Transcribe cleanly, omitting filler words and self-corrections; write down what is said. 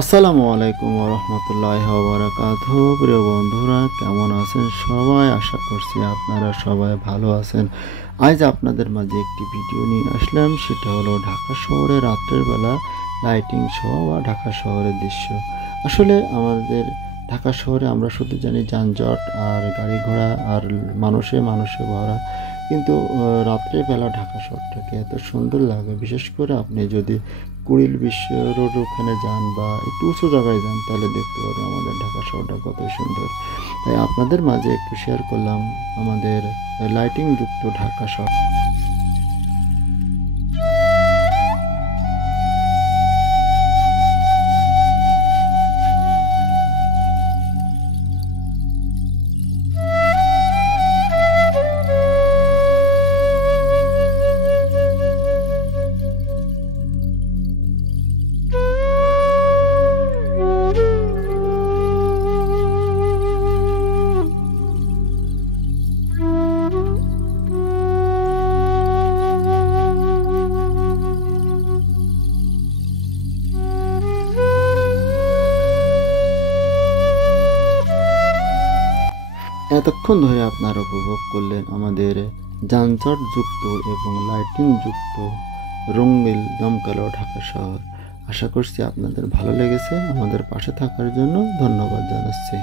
আসসালামু আলাইকুম ওয়া রাহমাতুল্লাহি ওয়া বারাকাতুহু। প্রিয় বন্ধুরা, কেমন আছেন সবাই? আশা করছি আপনারা সবাই ভালো আছেন। আজ আপনাদের মাঝে একটি ভিডিও নিয়ে আসলাম, সেটা হলো ঢাকা শহরে রাতের বেলা লাইটিং সহ বা ঢাকা শহরের দৃশ্য। আসলে আমাদের ঢাকা শহরে আমরা শুধু জানি যানজট আর গাড়ি ঘোড়া আর মানুষে মানুষে ভরা, কিন্তু রাত্রের বেলা ঢাকা শহরটাকে এত সুন্দর লাগে। বিশেষ করে আপনি যদি কুড়িল বিশ্ব রোড ওখানে যান বা একটু উঁচু জায়গায় যান, তাহলে দেখতে পাবেন আমাদের ঢাকা শহরটা কত সুন্দর। তাই আপনাদের মাঝে একটু শেয়ার করলাম আমাদের লাইটিং যুক্ত ঢাকা শহর। এতক্ষণ ধরে আপনারা উপভোগ করলেন আমাদের যানজট যুক্ত এবং লাইটিং যুক্ত রঙিন জমকালো ঢাকা শহর। আশা করছি আপনাদের ভালো লেগেছে। আমাদের পাশে থাকার জন্য ধন্যবাদ জানাচ্ছি।